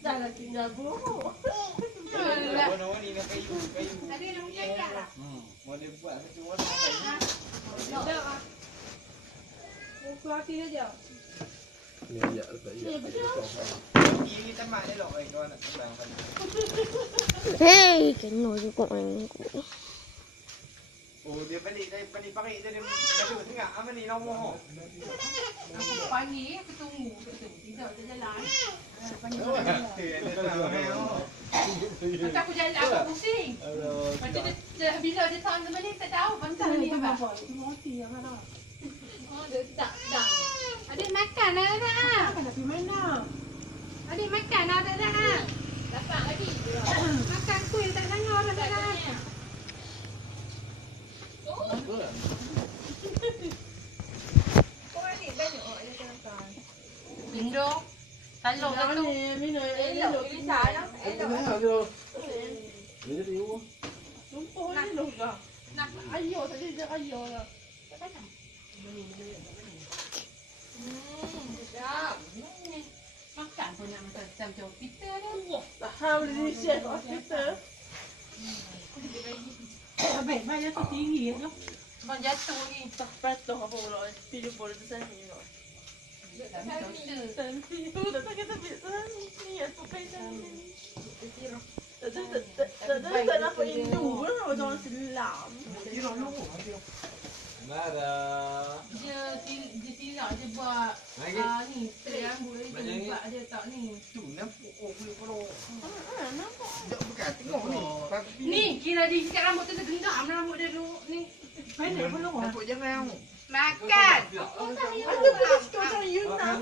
Jangan tinggal buruk. Tadi lu cakap lah. Boleh buat macam mana? Dah ah. Buka hati aja. Ni ya tak ya. Ini tamat dia loh kau nak terbang kan. Hei, kena juga main aku. Oh dia balik dari parit dia masuk tengah apa ni nombor. Aku panggil, aku tunggu. Tidak jalan. Panggil. Macam aku jalan, aku pusing. Macam dia bila dia tahan ke mana, tak tahu. Bantah ni apa? Mati yang mana? Oh, dia tak. Adik makan dah tak? Nak pergi mana? Adik makan dah tak? Dapat lagi. Makan kuih tak dengar dah tak? Kau ni banyak dia kena. Indo. Taluk dah tu. Minum Elok ini sayang. Elok. Ni jadi you. Lumpur ni loh dah. Nak. Ayo tadi dia ayo lah. Sedap. Makan pun nak macam Peter dah. Tahan boleh share kat hospital. Abang, bayar tu tinggi tu. Abang jatuh ni. Tak patuh apa pula. Pilih boleh tu sana ni. Sana ni. Dah tak kata pilih sana ni. Aku pakai sana ni. Tak nampak Hindu lah. Macam orang Islam. Nada. Dia silap dia buat ni straight rambut dia buat dia tak ni. Tu nampak boleh kalau. Nampak. Tak bukan tengok ni. Ni kira dia sikat rambut tu tergendam rambut dia dulu ni. Pendek pun orang. Nampak jangan. Makan. Aku boleh suka macam Yunnan.